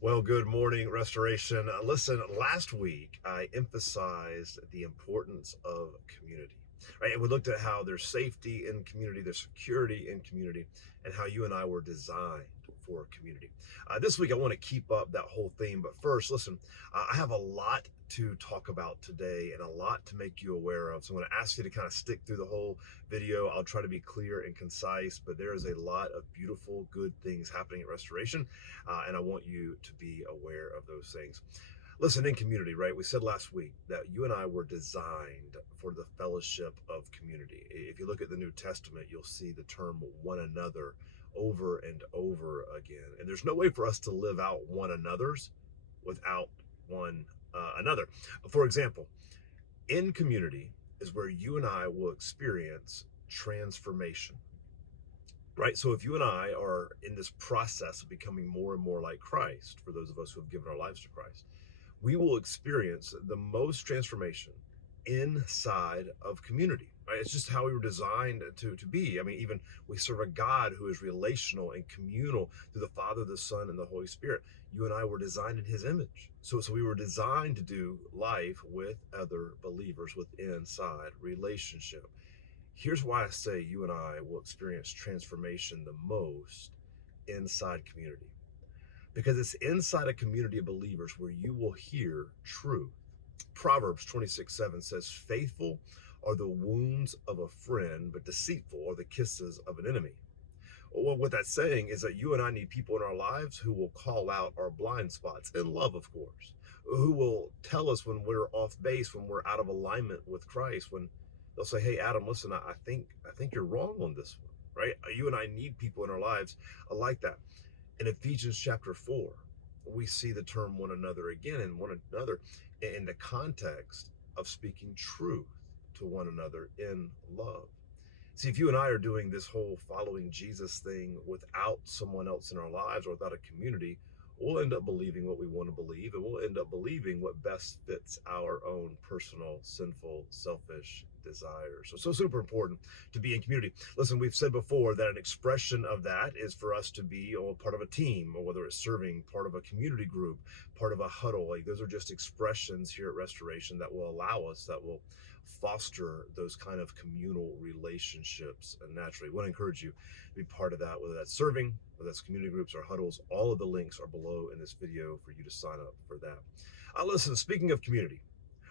Well, good morning, Restoration. Listen, last week I emphasized the importance of community, right? And we looked at how there's safety in community, there's security in community, and how you and I were designed for community. This week I want to keep up that whole theme, but first, listen, I have a lot to talk about today and a lot to make you aware of. So I'm going to ask you to kind of stick through the whole video. I'll try to be clear and concise, but there is a lot of beautiful, good things happening at Restoration and I want you to be aware of those things. Listen, in community, right? We said last week that you and I were designed for the fellowship of community. If you look at the New Testament, you'll see the term one another over and over again. And there's no way for us to live out one another's without one another. For example, in community is where you and I will experience transformation, right? So if you and I are in this process of becoming more and more like Christ, for those of us who have given our lives to Christ, we will experience the most transformation inside of community, right? It's just how we were designed to be. I mean, even we serve a God who is relational and communal through the Father, the Son, and the Holy Spirit. You and I were designed in his image. So we were designed to do life with other believers, with inside relationship. Here's why I say you and I will experience transformation the most inside community. Because it's inside a community of believers where you will hear truth. Proverbs 26:7 says, "Faithful are the wounds of a friend, but deceitful are the kisses of an enemy." Well, what that's saying is that you and I need people in our lives who will call out our blind spots in love, of course, who will tell us when we're off base, when we're out of alignment with Christ, when they'll say, "Hey, Adam, listen, I think you're wrong on this one." Right? You and I need people in our lives like that. In Ephesians chapter 4, we see the term one another again, and one another in the context of speaking truth to one another in love. See, if you and I are doing this whole following Jesus thing without someone else in our lives or without a community, we'll end up believing what we want to believe, and we'll end up believing what best fits our own personal, sinful, selfish desires. So super important to be in community. Listen, we've said before that an expression of that is for us to be part of a team, or whether it's serving, part of a community group, part of a huddle. Like, those are just expressions here at Restoration that will allow us, that will foster those kind of communal relationships naturally. I want to encourage you to be part of that, whether that's serving, whether that's community groups or huddles. All of the links are below in this video for you to sign up for that. Listen, speaking of community,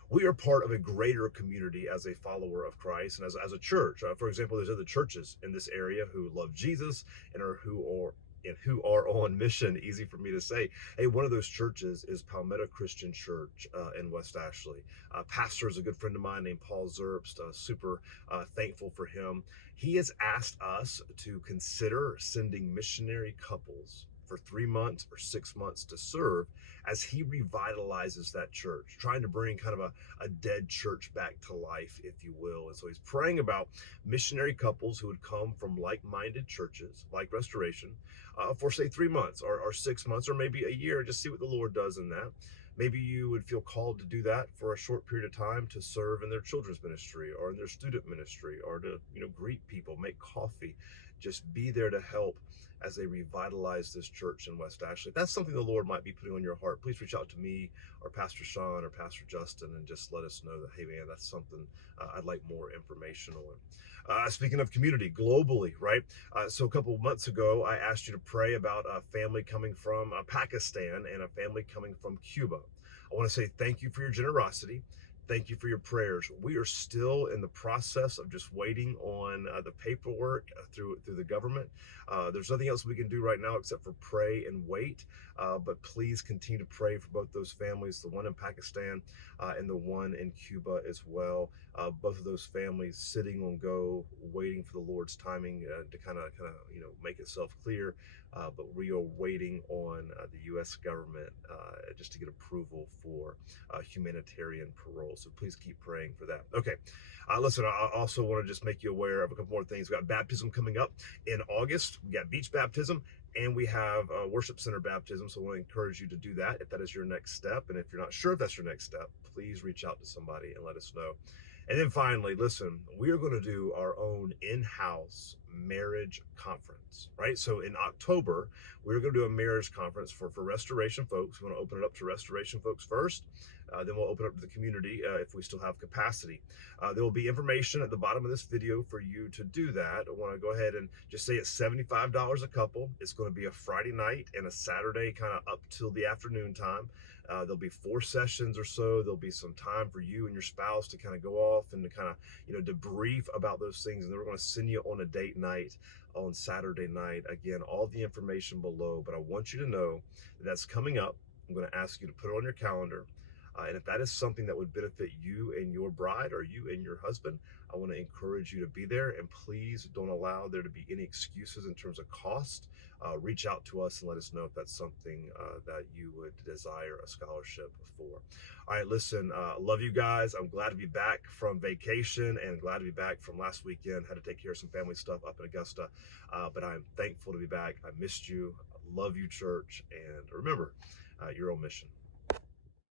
we are part of a greater community as a follower of Christ and as a church. For example, there's other churches in this area who love Jesus and who are on mission. Easy for me to say. Hey, one of those churches is Palmetto Christian Church in West Ashley. Pastor is a good friend of mine named Paul Zerbst. Super thankful for him. He has asked us to consider sending missionary couples for 3 months or 6 months to serve as he revitalizes that church, trying to bring kind of a dead church back to life, if you will. And so he's praying about missionary couples who would come from like-minded churches, like Restoration, for say 3 months or 6 months or maybe a year, just see what the Lord does in that. Maybe you would feel called to do that for a short period of time to serve in their children's ministry or in their student ministry, or to, greet people, make coffee, just be there to help as they revitalize this church in West Ashley. If that's something the Lord might be putting on your heart, please reach out to me or Pastor Sean or Pastor Justin and just let us know that, hey man, that's something I'd like more information on. Speaking of community globally, right? So a couple of months ago, I asked you to pray about a family coming from Pakistan and a family coming from Cuba. I want to say thank you for your generosity. Thank you for your prayers. We are still in the process of just waiting on the paperwork through the government. There's nothing else we can do right now except for pray and wait. But please continue to pray for both those families, the one in Pakistan and the one in Cuba as well. Both of those families sitting on go, waiting for the Lord's timing to kind of make itself clear. But we are waiting on the U.S. government just to get approval for humanitarian parole. So please keep praying for that. Okay. Listen, I also want to just make you aware of a couple more things. We got baptism coming up in August. We got beach baptism and we have worship center baptism. So I want to encourage you to do that if that is your next step. And if you're not sure if that's your next step, please reach out to somebody and let us know. And then finally, listen, we are going to do our own in-house marriage conference, right? So in October, we're going to do a marriage conference for restoration folks. We want to open it up to restoration folks first. Then we'll open it up to the community if we still have capacity. There will be information at the bottom of this video for you to do that. I want to go ahead and just say it's $75 a couple. It's going to be a Friday night and a Saturday, kind of up till the afternoon time. There'll be 4 sessions or so. There'll be some time for you and your spouse to kind of go off and to kind of, debrief about those things. And then we're going to send you on a date night on Saturday night. Again, all the information below, but I want you to know that that's coming up. I'm going to ask you to put it on your calendar. And if that is something that would benefit you and your bride or you and your husband, I want to encourage you to be there. And please don't allow there to be any excuses in terms of cost. Reach out to us and let us know if that's something that you would desire a scholarship for. All right, listen, love you guys. I'm glad to be back from vacation and glad to be back from last weekend. Had to take care of some family stuff up in Augusta, but I'm thankful to be back. I missed you. I love you, church. And remember, your own mission.